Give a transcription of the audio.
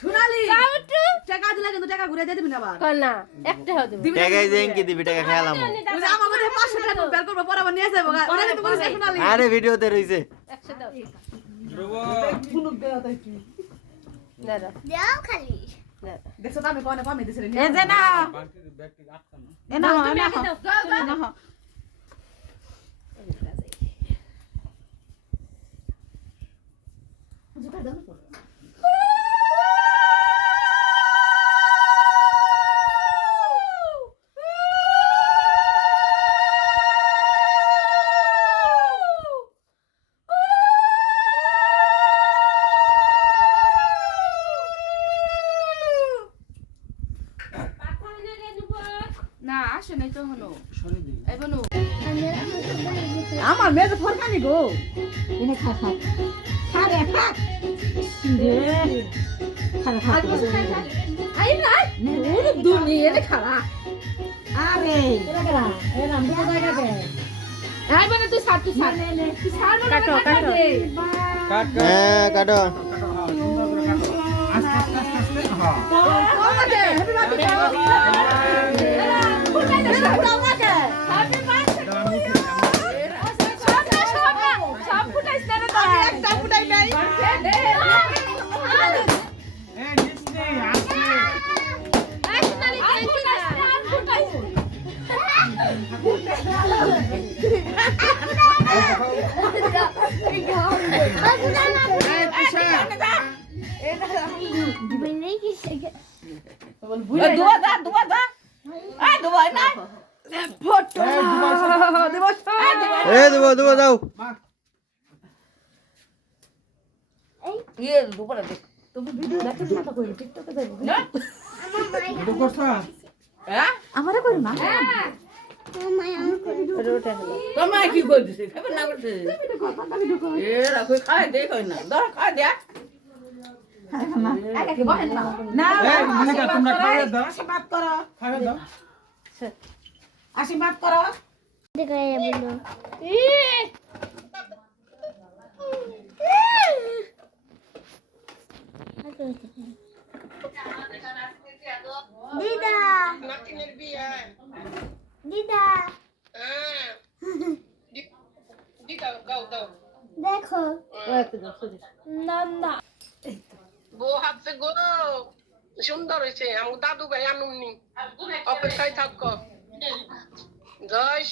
সোনালি টাকা দিলে কিন্তু টাকা ঘুরে দিয়ে দিবি না আবার না একটা হবে টাকা দেন কি দিবি টাকা খেলাম ওই আমাকে 500 টাকা বের করব পরে আবার নিয়ে যাবো ওরা কিন্তু বলছে সোনালি আরে ভিডিওতে রইছে 100 দাও বুনুক দেও তাই কি দাদা দাও খালি দেখছো তো আমি কোনে পামি দিছি রে এই যে না এ না তুমি না আগে দাও না না আসে নাই তো হলো এই বনু আমার মেয়ে তো ফরকানি গো এনে খা খা খা রে খা রে খা খা আই না ওরে দুনিয়া রে খালা আরে এরা দুটো জায়গা দে আই বনে তুই সার তুই সার তুই সার বনে কাটো কাটো হ্যাঁ কাটো কোমাতে হ্যাপি বার্থডে ফুটাই দে ফুটাই হ্যাপি বার্থডে সব ফুটাইছ না রে আমি একটা ফুটাই নাই দুয়া দা আই দুয়া না ফটো দেবস এ দেবো দাও ইয়ে দুপুরে দে তুমি ভিডিও দেখছ না তো কই টিকটকে যাইব না ভিডিও করছস হ্যাঁ আমারে কই না রোটা হলো তোমায় কি কই দিছে খাবে না করতে এ রাখো খায় দে কই না দর খায় দে একা কি বহেন না না এই মনিকা তোমরা খাইয়ে দাও আশীর্বাদ করো খাইয়ে দাও আশীর্বাদ করো দেখায় বলো দিদা দিদা দেখো না না বউ হাতে গো সুন্দর হয়েছে আমার দাদু ভাই আনুননি অপেক্ষায় থাক জয়